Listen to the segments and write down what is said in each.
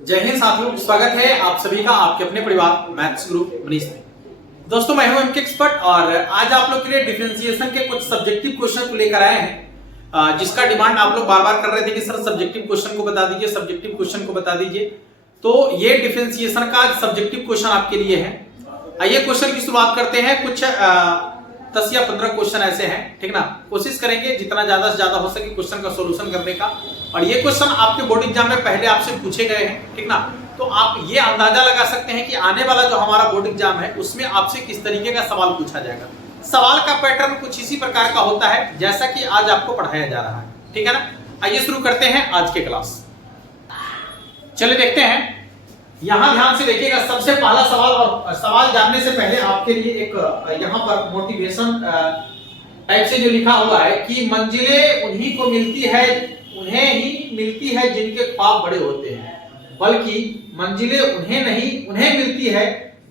जय हिंद साथियों, स्वागत है आप सभी का आपके अपने परिवार मैथ्स गुरु मनीष में। दोस्तों मैं हूं एमके एक्सपर्ट और आज आप लोग के लिए डिफरेंशिएशन के कुछ सब्जेक्टिव क्वेश्चन को लेकर आए हैं, जिसका डिमांड आप लोग बार बार कर रहे थे कि सर सब्जेक्टिव क्वेश्चन को बता दीजिए, सब्जेक्टिव क्वेश्चन को बता दीजिए। तो ये डिफरेंशिएशन का सब्जेक्टिव क्वेश्चन आपके लिए है। आइए क्वेश्चन की शुरुआत करते हैं। कुछ 10 या 15 क्वेश्चन ऐसे हैं, ठीक ना। कोशिश करेंगे जितना ज्यादा से ज्यादा हो सके क्वेश्चन का सॉल्यूशन करने का। और ये क्वेश्चन आपके बोर्ड एग्जाम में पहले आपसे पूछे गए हैं, ठीक ना। तो आप ये अंदाजा लगा सकते हैं कि आने वाला जो हमारा बोर्ड एग्जाम है उसमें आपसे किस तरीके का सवाल पूछा जाएगा। सवाल का पैटर्न कुछ इसी प्रकार का होता है जैसा कि आज आपको पढ़ाया जा रहा है, ठीक है ना। आइए शुरू करते हैं आज के क्लास। चलिए देखते हैं। यहां ध्यान से देखिएगा, सबसे पहला सवाल। और सवाल जानने से पहले आपके लिए एक यहां पर मोटिवेशन टाइप से जो लिखा हुआ है कि मंजिलें उन्हीं को मिलती है, उन्हें ही मिलती है जिनके ख्वाब बड़े होते हैं, बल्कि मंजिलें उन्हें मिलती है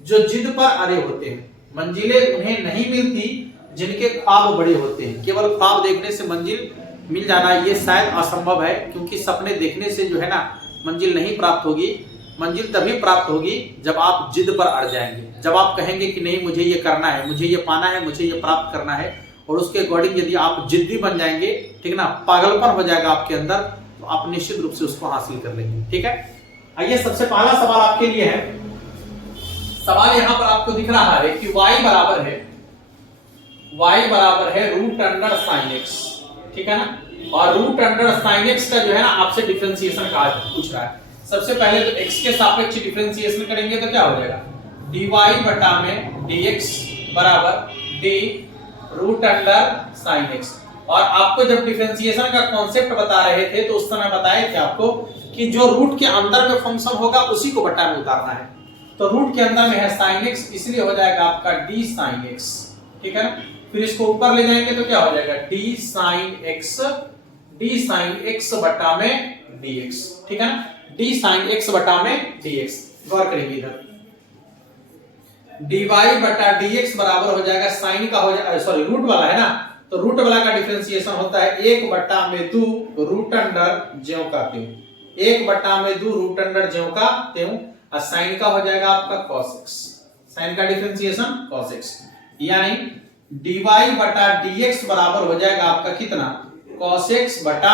जो जिद पर अड़े होते हैं। मंजिलें उन्हें नहीं मिलती जिनके ख्वाब बड़े होते हैं। केवल ख्वाब देखने से मंजिल मिल जाना ये शायद असंभव है, क्योंकि सपने देखने से जो है ना मंजिल नहीं प्राप्त होगी। मंजिल तभी प्राप्त होगी जब आप जिद पर अड़ जाएंगे, जब आप कहेंगे कि नहीं मुझे ये करना है, मुझे ये पाना है, मुझे ये प्राप्त करना है। और उसके अकॉर्डिंग यदि आप जिद्दी बन जाएंगे, ठीक ना, पागलपन हो जाएगा आपके अंदर, तो आप निश्चित रूप से उसको हासिल कर लेंगे, ठीक है। आइए सबसे पहला सवाल आपके लिए है। सवाल यहां पर आपको दिख रहा है कि y बराबर है रूट अंडर साइन एक्स, ठीक है ना। और रूट अंडर साइन एक्स का जो है ना आपसे डिफरेंशिएशन का पूछ रहा है। सबसे पहले तो x के सापेक्ष डिफरेंशिएशन करेंगे तो क्या हो जाएगा, dy बटा में dx बराबर d root under sine x. और आपको जब डिफरेंशिएशन का कॉन्सेप्ट बता रहे थे तो उस समय बताए थे आपको कि जो रूट के अंदर में फंक्शन होगा उसी को बटा में उतारना है। तो रूट के अंदर में है साइन एक्स, इसलिए हो जाएगा आपका d साइन एक्स, ठीक है ना। फिर इसको ऊपर ले जाएंगे तो क्या हो जाएगा d साइन एक्स बटा में dx, ठीक है ना। d साइन x बटा में dx। गौर करेंगे इधर dy बटा dx बराबर हो जाएगा साइन का हो जाएगा, सॉरी रूट वाला है ना, तो रूट वाला का डिफरेंशिएशन होता है 1 बटा में 2 रूट अंडर ज्यों का त्यों, 1 बटा में 2 रूट अंडर ज्यों का त्यों। और साइन का हो जाएगा आपका cos x, साइन का डिफरेंशिएशन cos x, यानी dy बटा dx बराबर हो जाएगा आपका कितना, cos x बटा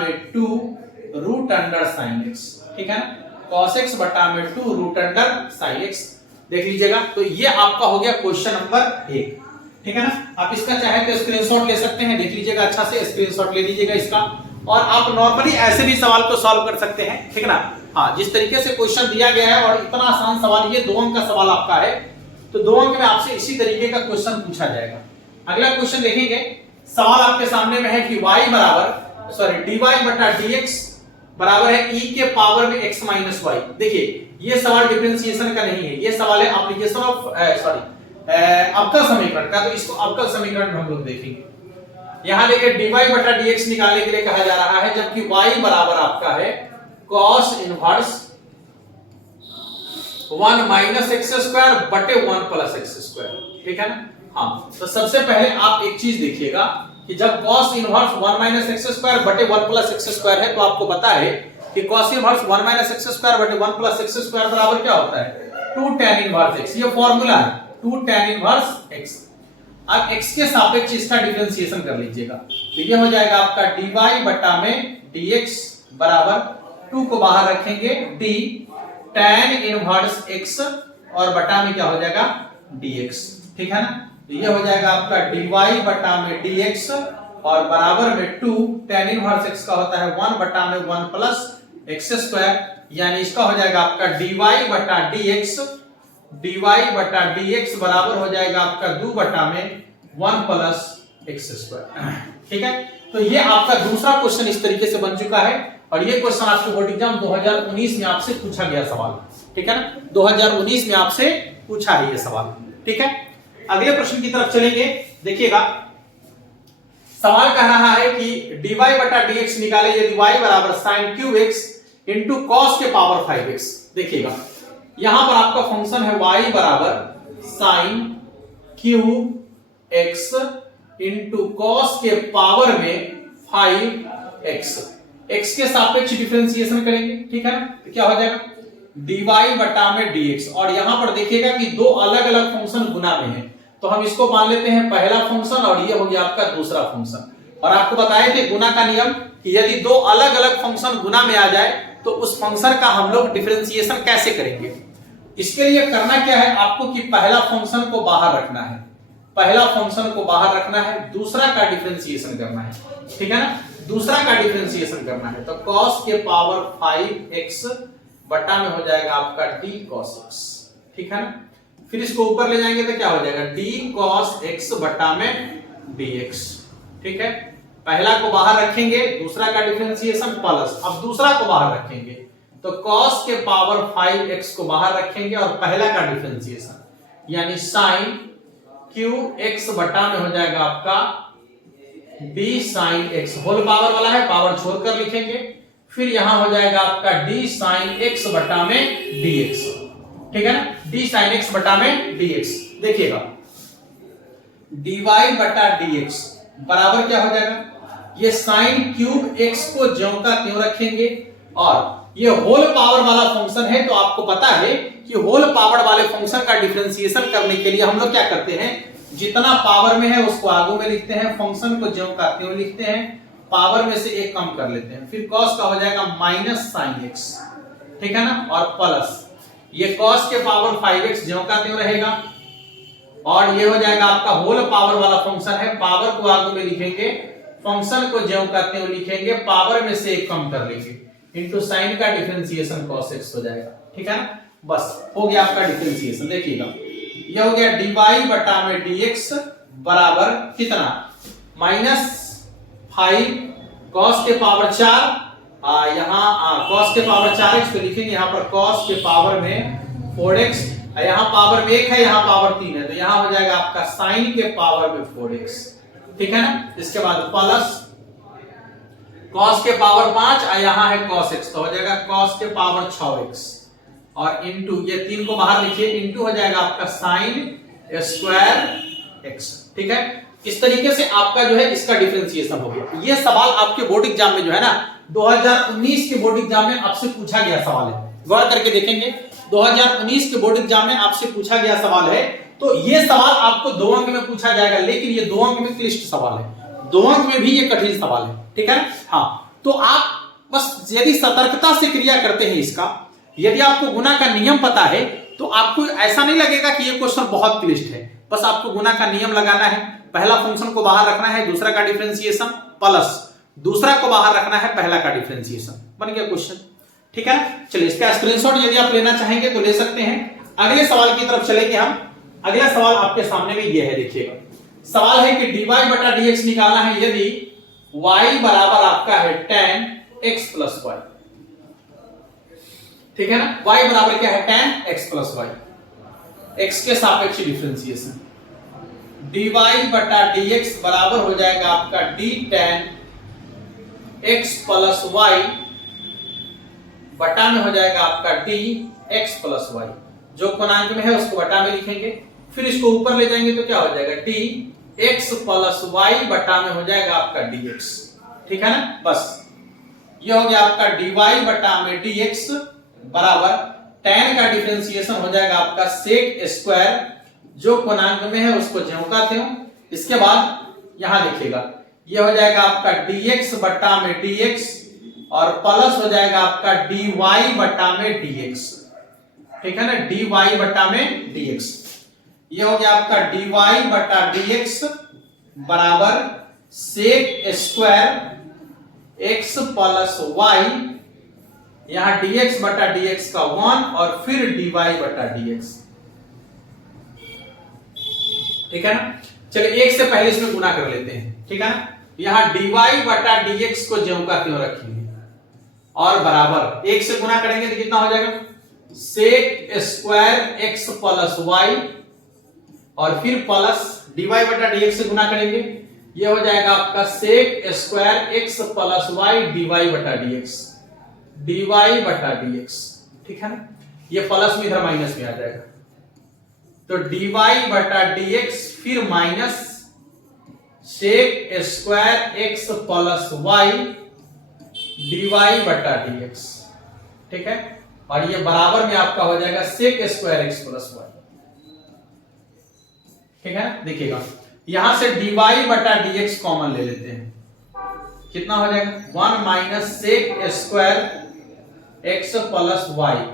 में 2 रूट अंडर साइन x, ठीक है ना। cos x बटा में 2 रूट अंडर साइन x। देख लीजिएगा, तो ये आपका हो गया क्वेश्चन नंबर 1, ठीक है ना। आप इसका चाहे तो स्क्रीनशॉट ले सकते हैं, देख लीजिएगा अच्छा से स्क्रीनशॉट ले लीजिएगा इसका। और आप नॉर्मली ऐसे भी सवाल को सॉल्व कर सकते हैं, ठीक ना। हाँ, जिस तरीके से क्वेश्चन दिया गया है और इतना आसान सवाल, ये 2 अंक का सवाल आपका है, तो 2 अंक में आपसे इसी तरीके का क्वेश्चन पूछा जाएगा। अगला क्वेश्चन देखेंगे। सवाल आपके सामने में है कि dy बटा dx बराबर है e के पावर में x माइनस वाई। देखिए ये सवाल डिफरेंशिएशन का नहीं है, ये सवाल है एप्लीकेशन ऑफ अवकल समीकरण का। तो इसको अवकल समीकरण में हम लोग देखेंगे। यहां देखिए dy बटा dx निकालने के लिए कहा जा रहा है, जबकि y बराबर आपका है cos inverse 1 minus x square बटे 1 प्लस एक्स स्क्वायर, ठीक है ना। हाँ, तो सबसे पहले आप एक चीज देखिएगा कि जब cos inverse 1 minus x square बटे 1 प्लस एक्स स्क्वायर है, तो आपको पता है कि cos inverse 1 minus x square बटे 1 प्लस एक्स स्क्वायर बराबर क्या होता है, 2 tan इनवर्स x। ये फार्मूला है 2 tan इनवर्स x। अब x के सापेक्ष इसका डिफरेंशिएशन कर लीजिएगा, तो ये हो जाएगा आपका dy बटा में dx बराबर 2 को बाहर रखेंगे d tan इनवर्स x और बटा में क्या हो जाएगा dx, ठीक है ना। तो ये हो जाएगा आपका dy बटा में dx और बराबर में 2 tan इनवर्स x का होता है 1 बटा में 1 प्लस एक्स स्क्वायर, यानी इसका हो जाएगा आपका dy बटा dx बराबर हो जाएगा आपका 2 बटा में 1 प्लस एक्स स्क्वायर, ठीक है। तो ये आपका दूसरा क्वेश्चन इस तरीके से बन चुका है। और ये क्वेश्चन आपके बोर्ड एग्जाम 2019 में आपसे पूछा गया सवाल, ठीक है ना। 2019 में आपसे पूछा है ये सवाल, ठीक है। अगले प्रश्न की तरफ चलेंगे। देखिएगा सवाल कह रहा है कि dy बटा dx निकाले यदि y बराबर sin cube x into cos के पावर 5x। देखिएगा यहां पर आपका फंक्शन है y बराबर sin cube x into cos के पावर में 5x। x के सापेक्ष डिफरेंशिएशन करेंगे, ठीक है ना, तो क्या हो जाएगा dy बटा में dx। और यहां पर देखिएगा कि दो अलग अलग फंक्शन गुना में है, तो हम इसको मान लेते हैं पहला फंक्शन और ये हो गया आपका दूसरा फंक्शन। और आपको बताए थे गुना का नियम कि यदि दो अलग अलग फंक्शन गुना में आ जाए तो उस फंक्शन का हम लोग डिफरेंशिएशन कैसे करेंगे। इसके लिए करना क्या है आपको कि पहला फंक्शन को बाहर रखना है, पहला फंक्शन को बाहर रखना है, दूसरा का डिफरेंशिएशन करना है, ठीक है ना, दूसरा का डिफरेंशिएशन करना है। तो cos के पावर 5x बटा में हो जाएगा आपका d cos x, ठीक है ना। फिर इसको ऊपर ले जाएंगे तो क्या हो जाएगा d cos x बटा में dx, ठीक है। पहला को बाहर रखेंगे, दूसरा का डिफरेंशिएशन प्लस, अब दूसरा को बाहर रखेंगे तो cos के पावर 5x को बाहर रखेंगे और पहला का डिफरेंशिएशन यानी sin qx बटा में हो जाएगा आपका d sin x, whole power वाला है, पावर छोड़कर लिखेंगे। फिर यहां हो जाएगा आपका d sin x बटा में dx, ठीक है ना, d sin x बटा में dx। देखिएगा dy बटा dx बराबर क्या हो जाएगा, ये sin क्यूब x को ज्यों का त्यों रखेंगे और ये होल पावर वाला फंक्शन है, तो आपको पता है कि होल पावर वाले फंक्शन का डिफरेंशिएशन करने के लिए हम लोग क्या करते हैं, जितना पावर में है उसको आगू में लिखते हैं, फंक्शन को ज्यों का त्यों लिखते हैं, पावर में से एक कम कर लेते हैं, फिर cos का हो जाएगा माइनस sin x, ठीक है ना, और प्लस ये cos के पावर 5x ज्यों का त्यों रहेगा और ये हो जाएगा आपका होल पावर वाला फंक्शन है, पावर को आगू में लिखेंगे, फंक्शन को ज्यों का त्यों लिखेंगे, पावर में से एक कम कर लेंगे, इनटू साइन का डिफरेंशिएशन cos x हो जाएगा, ठीक है ना। बस हो गया आपका डिफरेंशिएशन। देखिएगा ये हो गया dy बटा में dx बराबर कितना, -5 cos के पावर 4, यहाँ cos के पावर 4x तो लिखेंगे यहाँ पर cos के पावर में 4x, यहाँ पावर में 1 है, यहाँ पावर 3 है, तो यहाँ हो जाएगा आपका sin के पावर में 4x, ठीक है ना। इसके बाद प्लस cos के पावर 5, यहाँ है cos x, तो हो जाएगा cos के पावर 6x और इंटू ये 3 को बाहर लिखिए, इंटू हो जाएगा आपका sin स्क्वायर x, ठीक है। इस तरीके से आपका जो है इसका डिफरेंशिएशन हो गया। ये सवाल आपके बोर्ड एग्जाम में जो है ना 2019 के बोर्ड एग्जाम में आपसे पूछा गया सवाल है, गौर करके देखेंगे 2019 के बोर्ड एग्जाम में आपसे पूछा गया सवाल है। तो ये सवाल आपको 2 अंक में पूछा जाएगा, लेकिन ये 2 अंक में क्लिष्ट सवाल है, 2 अंक में भी ये कठिन सवाल है, ठीक है ना। हाँ, तो आप बस यदि सतर्कता से क्रिया करते हैं इसका, यदि आपको गुना का नियम पता है तो आपको ऐसा नहीं लगेगा कि ये क्वेश्चन बहुत क्लिष्ट है। बस आपको गुना का नियम लगाना है, पहला फंक्शन को बाहर रखना है, दूसरा का डिफरेंशिएशन प्लस दूसरा को बाहर रखना है, पहला का डिफरेंशिएशन, बन गया क्वेश्चन, ठीक है ना। चलिए इसका स्क्रीनशॉट यदि आप लेना चाहेंगे तो ले सकते हैं। अगले सवाल की तरफ चलेंगे हम। अगला सवाल आपके सामने में ये है, देखिएगा सवाल है कि dy बटा dx निकालना है यदि y बराबर आपका है tan x प्लस y, ठीक है ना। y बराबर क्या है tan x plus y, x के सापेक्ष डिफरेंशिएशन dy बटा dx बराबर हो जाएगा आपका d tan x plus y बटा में हो जाएगा आपका d x प्लस y, जो कोणांक में है उसको बटा में लिखेंगे, फिर इसको ऊपर ले जाएंगे तो क्या हो जाएगा d x प्लस y बटा में हो जाएगा आपका dx, ठीक है ना। बस ये हो गया आपका dy बटा में dx बराबर tan का डिफरेंशिएशन हो जाएगा आपका sec स्क्वायर, जो कोणांक में है उसको ज्यों का त्यों, इसके बाद यहां लिखेगा ये हो जाएगा आपका dx बटा में dx और प्लस हो जाएगा आपका dy बटा में dx, ठीक है ना, dy बटा में dx। ये हो गया आपका dy बटा dx बराबर sec square x plus y, यहां dx बटा dx का 1 और फिर dy बटा dx, ठीक है ना। चलिए एक से पहले इसमें गुना कर लेते हैं, ठीक है ना। यहां dy बटा dx को ज्यों का त्यों रखेंगे और बराबर एक से गुना करेंगे तो कितना हो जाएगा sec square x plus y और फिर प्लस dy बटा dx से गुना करेंगे, ये हो जाएगा आपका sec square x plus y dy बटा dx, dy बटा dx, ठीक है ना। ये प्लस में इधर माइनस में आ जाएगा, तो dy बटा dx फिर minus sec square x plus y dy बटा dx, ठीक है, और ये बराबर में आपका हो जाएगा sec square x plus y, ठीक है ना। देखिएगा यहां से dy बटा dx कॉमन ले लेते हैं, कितना हो जाएगा 1 minus sec square x plus y,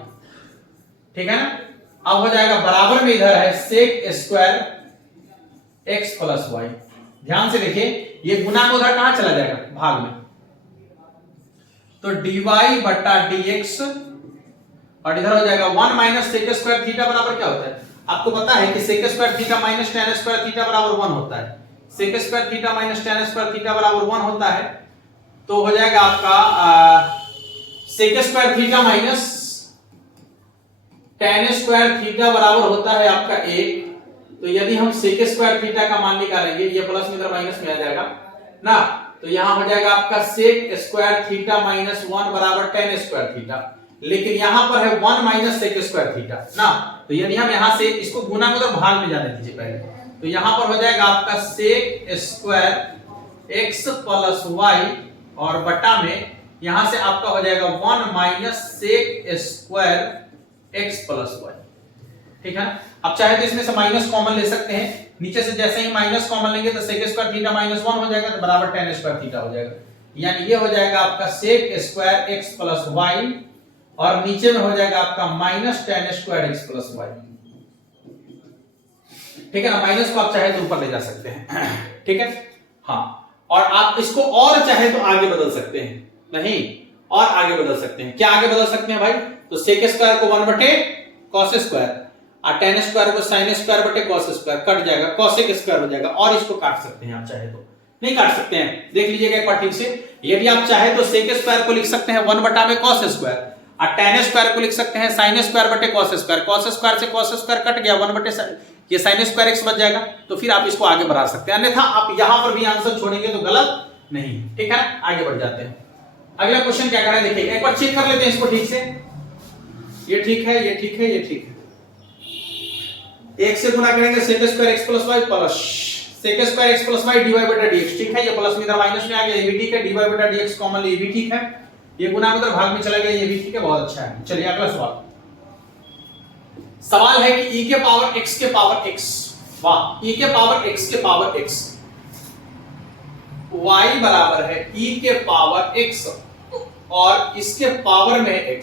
ठीक है ना। अब हो जाएगा बराबर में इधर है sec square x plus y. ध्यान से देखिए ये गुना को उधर कहां चला जाएगा, भाग में, तो dy बटा dx और इधर हो जाएगा 1 माइनस sec स्क्वायर थीटा बराबर क्या होता है, आपको पता है कि sec square theta minus tan square theta बराबर 1 होता है। sec square theta minus tan square theta बराबर 1 होता है, तो हो जाएगा आपका sec square theta minus tan square theta बराबर होता है आपका 1। तो यदि हम sec स्क्वायर थीटा का मान निकालेंगे, ये प्लस में इधर माइनस में आ जाएगा ना, तो यहां हो जाएगा आपका sec स्क्वायर थीटा माइनस 1 बराबर tan स्क्वायर थीटा, लेकिन यहां पर है 1 माइनस sec स्क्वायर थीटा ना, तो यदि हम यहां से इसको गुना को उधर भाग में जाने दीजिए पहले, तो यहां पर हो जाएगा आपका sec square x plus y और बटा में यहां से आपका हो जाएगा 1 minus sec square x plus y, ठीक है ना। अब चाहे तो इसमें से माइनस कॉमन ले सकते हैं, नीचे से जैसे ही माइनस कॉमन लेंगे तो sec स्क्वायर थीटा माइनस 1 हो जाएगा, तो बराबर tan स्क्वायर थीटा हो जाएगा, यानी ये हो जाएगा आपका sec square x plus y और नीचे में हो जाएगा आपका minus tan square x plus y, ठीक है ना। माइनस को आप चाहे तो ऊपर ले जा सकते हैं, ठीक है, हाँ, और आप इसको और चाहे तो आगे बदल सकते हैं, नहीं और आगे बदल सकते हैं, क्या आगे बदल सकते हैं भाई, तो sec स्क्वायर को 1 बटे cos स्क्वायर और tan स्क्वायर को sin स्क्वायर बटे cos स्क्वायर कट जाएगा, cosec स्क्वायर हो जाएगा, और इसको काट सकते हैं आप चाहे तो, नहीं काट सकते हैं, देख लीजिएगा एक बार ठीक से। यदि आप चाहे तो sec स्क्वायर को लिख सकते हैं 1 बटा में cos स्क्वायर और tan स्क्वायर को लिख सकते हैं sin स्क्वायर बटे cos स्क्वायर, cos स्क्वायर से cos स्क्वायर कट गया, 1 बटे ये sin स्क्वायर x बच जाएगा, तो फिर आप इसको आगे बढ़ा सकते हैं, अन्यथा आप यहां पर भी आंसर छोड़ेंगे तो गलत नहीं, ठीक है, आगे बढ़ जाते हैं। अगला क्वेश्चन क्या कर रहे हैं देखिए, एक बार चेक कर लेते हैं इसको ठीक से, ये ठीक है, ये ठीक है, ये ठीक है, एक से गुना करेंगे sec square x plus y plus sec square x plus y dy बटा dx, ठीक है, ये प्लस में इधर माइनस में आ गया, ये भी ठीक है, dy बटा dx कॉमन ये भी ठीक है, ये गुना में इधर भाग में चला गया, ये भी ठीक है, बहुत अच्छा है। चलिए अगला सवाल है कि e के पावर x के पावर x, वाह, e के पावर x के पावर x, y बराबर है e के पावर x और इसके पावर में x,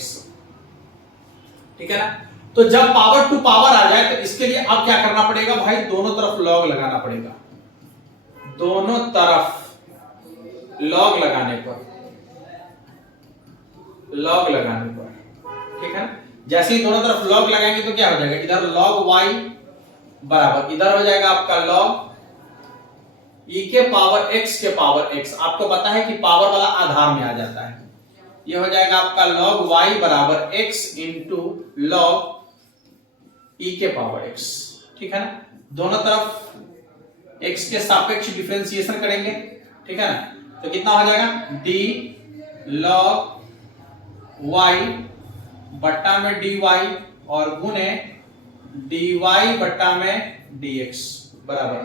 ठीक है ना। तो जब पावर टू पावर आ जाए तो इसके लिए अब क्या करना पड़ेगा भाई, दोनों तरफ log लगाना पड़ेगा, दोनों तरफ log लगाने पर, log लगाने पर, ठीक है ना। जैसे ही दोनों तरफ log लगाएंगे तो क्या हो जाएगा, इधर log y बराबर इधर हो जाएगा आपका log e के पावर x के पावर x, आपको पता है कि पावर वाला आधार में आ जाता है, ये हो जाएगा आपका log y बराबर x इंटू log e के पावर x, ठीक है ना। दोनों तरफ x के सापेक्ष डिफरेंशिएशन करेंगे, ठीक है ना, तो कितना हो जाएगा d log y बट्टा में dy और गुने dy बट्टा में dx बराबर,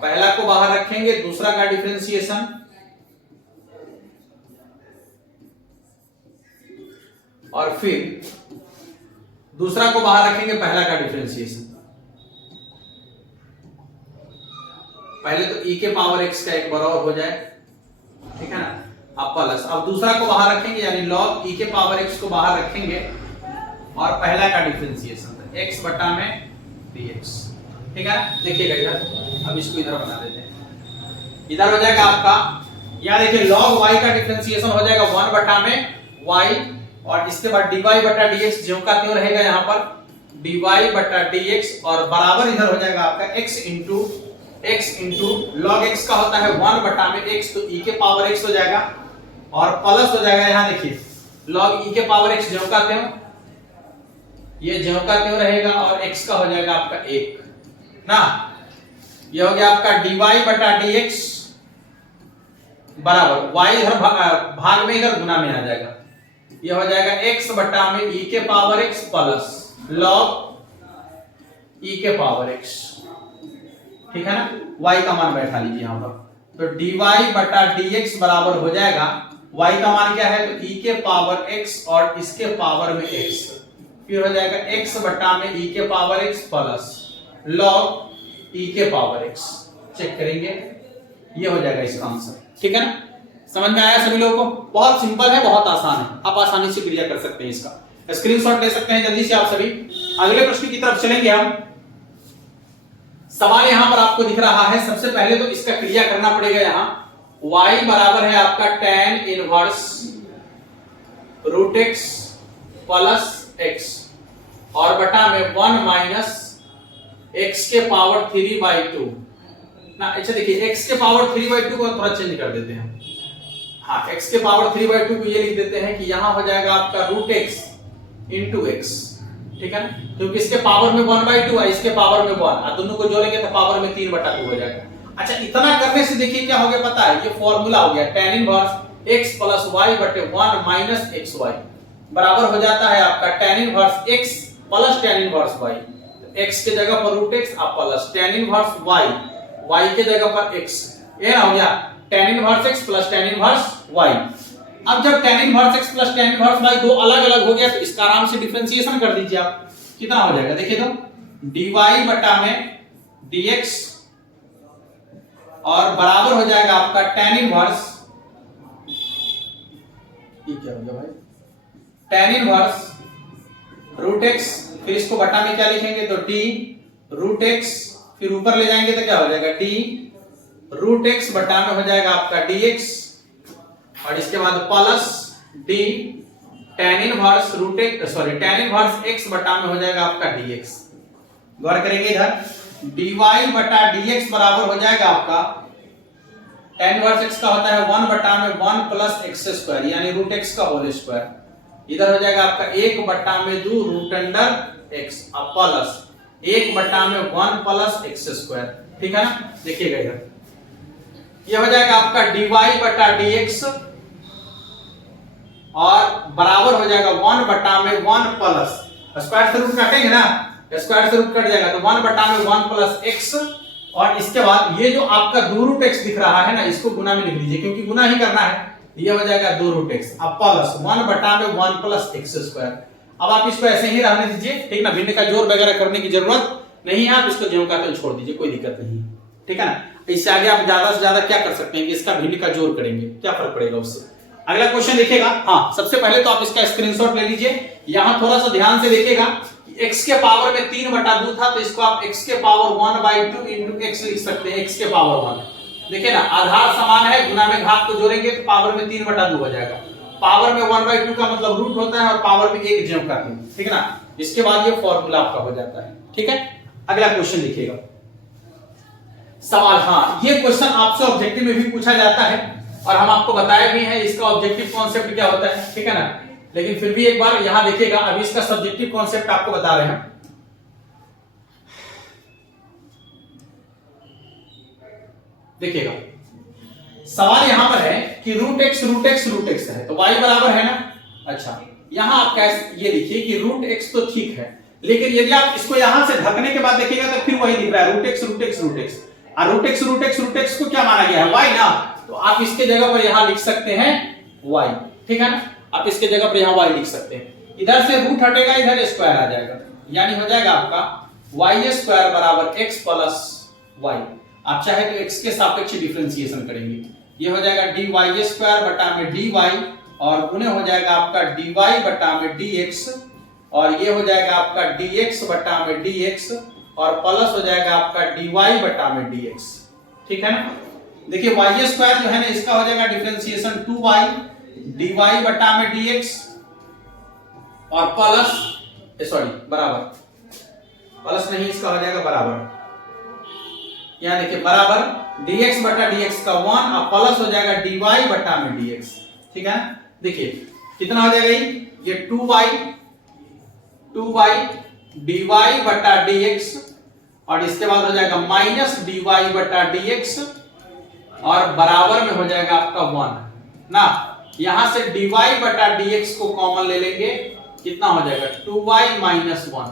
पहला को बाहर रखेंगे, दूसरा का डिफरेंशिएशन और फिर दूसरा को बाहर रखेंगे, पहला का डिफरेंशिएशन, पहले तो e के पावर x का एक बराबर हो जाए, ठीक है ना, अब प्लस, अब दूसरा को बाहर रखेंगे यानी log e के पावर x को बाहर रखेंगे और पहला का डिफरेंशिएशन x बटा में dx, ठीक है। देखिएगा इधर, अब इसको इधर बना देते हैं, इधर हो जाएगा आपका, यहां देखिए log y का डिफरेंशिएशन हो जाएगा 1 बटा में y और इसके बाद dy बटा dx ज्यों का त्यों रहेगा, यहां पर dy बटा dx और बराबर इधर हो जाएगा आपका x इंटू log x का होता है 1 बटा में x, तो e के पावर x हो जाएगा और प्लस हो जाएगा, यहां देखिए log e के पावर x ज्यों का त्यों, ये ज्यों का त्यों रहेगा और x का हो जाएगा आपका 1 ना, ये हो गया आपका dy बटा dx बराबर y इधर भाग में इधर गुना में आ जाएगा, ये हो जाएगा x बटा में e के power x plus log e के पावर x, ठीक है ना, y का मान बैठा लीजिए यहां पर, तो dy बटा dx बराबर हो जाएगा y का मान क्या है, तो e के पावर x और इसके पावर में x, फिर हो जाएगा x बटा में e के power x plus log e के पावर x। चेक करेंगे, ये हो जाएगा इसका आंसर। ठीक है ना, समझ में आया सभी लोगों को? बहुत सिंपल है, बहुत आसान है, आप आसानी से क्लियर कर सकते हैं। इसका स्क्रीनशॉट ले सकते हैं जल्दी से आप सभी। अगले प्रश्न की तरफ चलेंगे हम। सवाल यहां पर आपको दिख रहा है, सबसे पहले तो इसका क्रिया करना पड़ेगा। यहां y बराबर है आपका tan inverse root x plus x और बटा में 1 माइनस x के पावर 3/2 ना। अच्छा देखिए, x के पावर 3/2 को थोड़ा चेंज कर देते हैं। हाँ, x के पावर 3/2 को ये लिख देते हैं कि यहां हो जाएगा आपका रूट x इंटू x। ठीक है ना, क्योंकि इसके पावर में 1/2 है, इसके पावर में 1, और दोनों को जोड़ेंगे तो पावर में 3/2 हो जाएगा। अच्छा, इतना करने से देखिए क्या हो गया पता है, ये फॉर्मूला हो गया tan inverse x plus y बटे 1 माइनस xy बराबर हो जाता है आपका tan inverse x plus tan inverse y। तो x के जगह पर रूट x और प्लस tan इनवर्स y के जगह पर x, ये हो गया tan inverse x plus tan inverse y। अब जब tan inverse x plus tan inverse y दो अलग अलग हो गया तो इसका आराम से डिफरेंशिएशन कर दीजिए आप। कितना हो जाएगा देखिए तो, dy बटा में dx और बराबर हो जाएगा आपका tan इनवर्स, ये क्या हो गया भाई, tan इनवर्स रूट x, फिर इसको बटा में क्या लिखेंगे तो d रूट x, फिर ऊपर ले जाएंगे तो क्या हो जाएगा d रूट x बटा में हो जाएगा आपका dx और इसके बाद plus d tan inverse root x, sorry tan inverse x बटा में हो जाएगा आपका dx। गौर करेंगे इधर dy बटा dx बराबर हो जाएगा आपका tan इनवर्स x का होता है 1 बटा में 1 प्लस x स्क्वायर यानी रूट x का होल स्क्वायर। इधर हो जाएगा आपका 1 बटा में 2 रूट अंडर x और प्लस 1 बटा में 1 प्लस x स्क्वायर। ठीक है ना, देखिएगा इधर ये हो जाएगा आपका dy बटा dx और बराबर हो जाएगा 1 बटा में 1 प्लस, स्क्वायर से रूट काटेंगे ना, स्क्वायर से रूट कट जाएगा तो 1 बटा में 1 प्लस x और इसके बाद ये जो आपका 2 रूट x दिख रहा है ना, इसको गुना में लिख लीजिए क्योंकि गुना ही करना है। ये हो जाएगा 2 रूट x अब प्लस 1 बटा में 1 प्लस x स्क्वायर। अब आप इसको ऐसे ही रहने दीजिए, ठीक ना, भिन्न का जोड़ वगैरह करने की जरूरत नहीं है, आप इसको ज्यों का त्यों छोड़ दीजिए, कोई दिक्कत नहीं। ठीक है ना, इससे आगे आप ज्यादा से ज्यादा क्या कर सकते हैं कि इसका भिन्न का जोड़ करेंगे, क्या फर्क पड़ेगा उससे। अगला क्वेश्चन देखिएगा। हाँ, सबसे पहले तो आप इसका स्क्रीनशॉट ले लीजिए। यहां थोड़ा सा ध्यान से देखिएगा, x के पावर में 3/2 था तो इसको आप x के पावर 1/2 इंटू x लिख सकते हैं, x के पावर 1। देखिए ना, आधार समान है, गुना में घात को जोड़ेंगे तो पावर में 3/2 हो जाएगा। पावर में 1/2 का मतलब रूट होता है और पावर में 1 ज्यों का त्यों। ठीक है ना, इसके बाद ये फॉर्मूला आपका हो जाता है। ठीक है, अगला क्वेश्चन देखिएगा। सवाल, हाँ, ये क्वेश्चन आपसे ऑब्जेक्टिव में भी पूछा जाता है और हम आपको बताए भी हैं इसका ऑब्जेक्टिव कॉन्सेप्ट क्या होता है। ठीक है ना, लेकिन फिर भी एक बार यहां देखिएगा, अभी इसका सब्जेक्टिव कॉन्सेप्ट आपको बता रहे हैं। देखिएगा, सवाल यहां पर है कि रूट x है तो y बराबर है ना। अच्छा, यहां आप कैसे, ये देखिए कि रूट x तो ठीक है, लेकिन यदि आप इसको यहां से ढकने के बाद देखिएगा तो फिर वही दिख रहा है रूट x और रूट x को क्या माना गया है y ना, तो आप इसके जगह पर यहां लिख सकते हैं y। ठीक है ना, आप इसके जगह पर यहां y लिख सकते हैं। इधर से रूट हटेगा, इधर स्क्वायर आ जाएगा, यानी हो जाएगा आपका y स्क्वायर बराबर x प्लस y। आप चाहे तो x के सापेक्ष डिफरेंशिएशन करेंगे, ये हो जाएगा dy स्क्वायर बटा में dy और गुणे हो जाएगा आपका dy बटा में dx और ये हो जाएगा आपका dx बटा में dx और प्लस हो जाएगा आपका dy बटा में dx। ठीक है ना, देखिए y स्क्वायर जो है ना, इसका हो जाएगा डिफरेंशिएशन 2y dy बटा में dx और प्लस, सॉरी बराबर, प्लस नहीं, इसका हो जाएगा बराबर, यहां देखिए बराबर dx बटा dx का 1 और प्लस हो जाएगा dy बटा में dx। ठीक है, देखिए कितना हो जाएगा ये 2y dy बटा dx और इसके बाद हो जाएगा माइनस dy बटा dx और बराबर में हो जाएगा आपका 1 ना। यहां से dy बटा dx को कॉमन ले लेंगे, कितना हो जाएगा 2y माइनस 1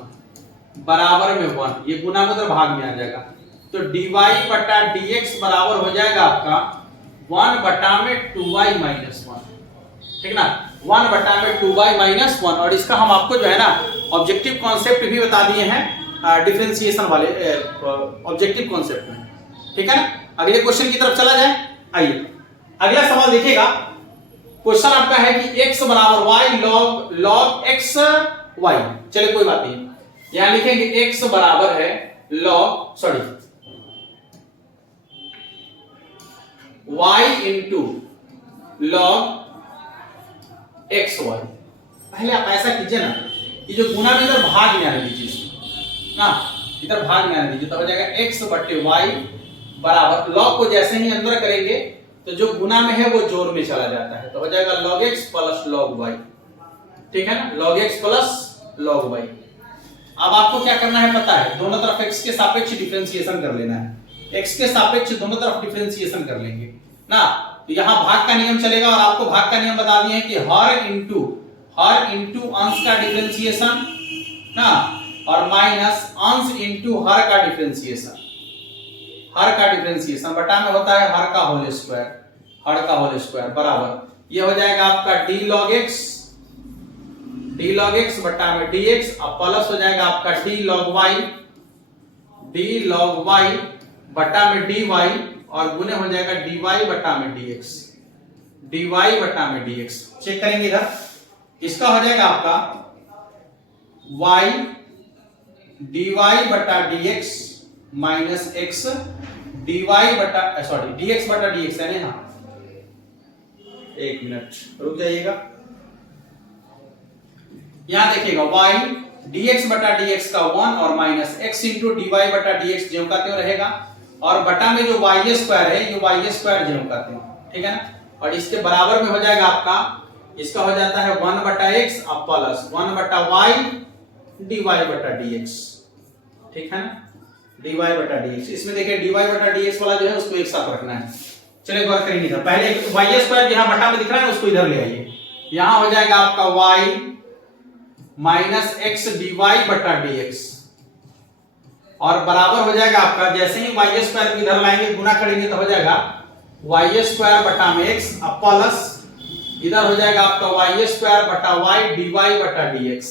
बराबर में 1, ये गुना को भाग में आ जाएगा तो dy बटा dx बराबर हो जाएगा आपका 1 बटा में 2y माइनस 1। ठीक ना, 1/2y माइनस 1। और इसका हम आपको जो है ना ऑब्जेक्टिव कॉन्सेप्ट भी बता दिए हैं डिफरेंशिएशन वाले ऑब्जेक्टिव कॉन्सेप्ट में, ठीक है ना। अगले क्वेश्चन की तरफ चला जाए। आइए अगला सवाल देखिएगा। क्वेश्चन आपका है कि x बराबर y log x y। चलिए कोई बात नहीं, यहां लिखेंगे x बराबर है y into log x y। पहले आप ऐसा कीजिए ना, ये जो गुना में इधर भाग में आने दीजिए ना, इधर भाग में आने दीजिए, तो हो जाएगा x बटे y बराबर log को जैसे ही अंदर करेंगे तो जो गुना में है वो जोड़ में चला जाता है, तो हो जाएगा log x plus log y, ठीक है ना, log x plus log y। अब आपको क्या करना है पता है, दोनों तरफ x के सापेक्ष डिफरेंशिएशन कर लेना है। x के सापेक्ष दोनों तरफ डिफरेंशिएशन कर लेंगे ना, तो यहां भाग का नियम चलेगा। और आपको भाग का नियम बता दिए हैं कि हर इंटू अंश का डिफरेंशिएशन ना, और माइनस अंश इंटू हर का डिफरेंशिएशन। हर का डिफरेंशिएशन बटा में होता है हर का होल स्क्वायर बराबर ये हो जाएगा आपका d log x बटा में dx, अब प्लस हो जाएगा आपका d log y बटा में dy, और गुने हो जाएगा dy बटा में dx। चेक करेंगे इधर, इसका हो जाएगा आपका y dy बटा dx माइनस x dx बटा dx है ना। एक मिनट रुक जाइएगा, यहां देखिएगा y dx बटा dx का 1 और माइनस x इंटू dy बटा dx ज्यों का त्यों रहेगा, और बटा में जो y स्क्वायर है ये y स्क्वायर ज्यों का त्यों, ठीक है ना। और इसके बराबर में हो जाएगा आपका, इसका हो जाता है 1 बटा x अब प्लस 1 बटा y dy बटा dx, ठीक है ना, dy बटा dx। इसमें देखिए dy बटा dx वाला जो है उसको एक साथ रखना है। चलिए गौर करेंगे इधर, पहले y स्क्वायर जहां बटा में दिख रहा है उसको इधर ले आइए, यहां हो जाएगा आपका y माइनस x dy बटा dx, और बराबर हो जाएगा आपका, जैसे ही y स्क्वायर को इधर लाएंगे गुना करेंगे तो हो जाएगा y स्क्वायर बटा में x अब प्लस इधर हो जाएगा आपका y स्क्वायर बटा y dy बटा dx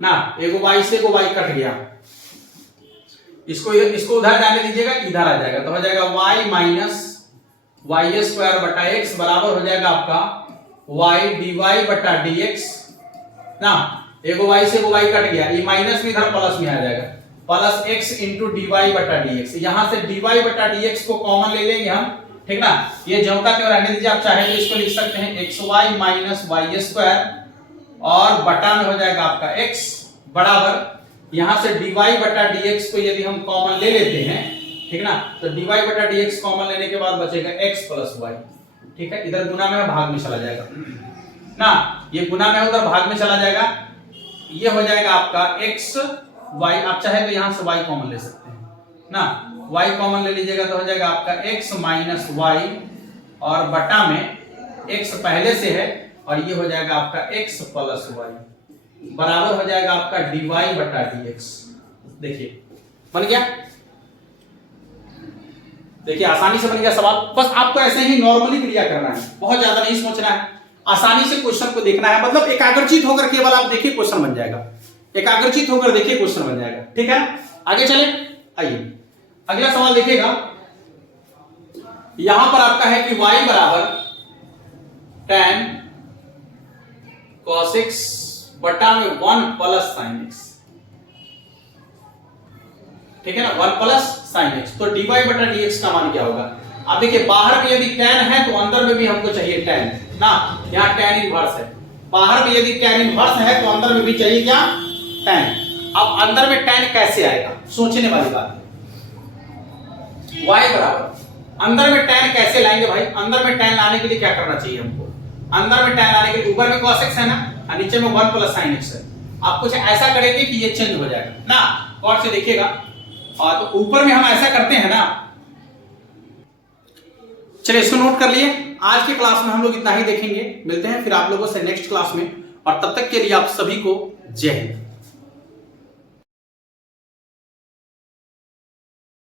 ना, एगो y से एगो y कट गया, इसको उधर जाने दीजिएगा, इधर आ जाएगा, तो हो जाएगा y माइनस y स्क्वायर बटा x बराबर हो जाएगा आपका y dy बटा dx ना, एगो y से एगो y कट गया, ये माइनस भी इधर प्लस में आ जाएगा, प्लस x इंटू dy बटा dx। यहां से dy बटा dx को कॉमन ले लेंगे हम, ठीक ना, ये ज्यों का त्यों रहने दीजिए। आप चाहे तो इसको लिख सकते हैं xy माइनस y स्क्वायर, और बटा में हो जाएगा आपका x बराबर, यहां से dy बटा dx को यदि हम कॉमन ले लेते हैं, ठीक ना, तो dy बटा dx कॉमन लेने के बाद बचेगा x प्लस y, ठीक है। इधर गुना में भाग में चला जाएगा ना, ये गुना में उधर भाग में चला जाएगा, ये हो जाएगा आपका x y, आप चाहे तो यहां से y कॉमन ले सकते हैं ना, y कॉमन ले लीजिएगा तो हो जाएगा आपका x माइनस y, और बटा में x पहले से है, और ये हो जाएगा आपका x प्लस y बराबर हो जाएगा आपका dy बटा dx। देखिए बन गया, देखिए आसानी से बन गया सवाल। बस आपको ऐसे ही नॉर्मली क्रिया करना है, बहुत ज्यादा नहीं सोचना है, आसानी से क्वेश्चन को देखना है, मतलब एकाग्रचित होकर केवल आप देखिए क्वेश्चन बन जाएगा, एकाग्रचित होकर देखिए क्वेश्चन बन जाएगा, ठीक है। आगे चले, आइए अगला सवाल देखिएगा। यहां पर आपका है कि y बराबर tan cos x बटा में 1 प्लस sin x, ठीक है ना, 1 प्लस sin x। तो dy बटा dx का मान क्या होगा? आप देखिए बाहर में यदि tan है तो अंदर में भी हमको चाहिए tan ना, यहाँ tan इनवर्स है, बाहर में यदि tan इनवर्स है तो अंदर में भी चाहिए क्या, tan। अब अंदर में tan कैसे आएगा, सोचने वाली बात है। y बराबर अंदर में tan कैसे लाएंगे भाई, अंदर में tan लाने के लिए क्या करना चाहिए हमको, अंदर में tan लाने के लिए ऊपर में cos x है ना, और नीचे में 1 प्लस sin x है। आप कुछ ऐसा करेंगे कि ये चेंज हो जाएगा ना, गौर से देखिएगा, और तो ऊपर में हम ऐसा करते हैं ना। चलिए इसको नोट कर लिए। आज के क्लास में हम लोग इतना ही देखेंगे, मिलते हैं फिर आप लोगों से नेक्स्ट क्लास में, और तब तक के लिए आप सभी को जय हिंद।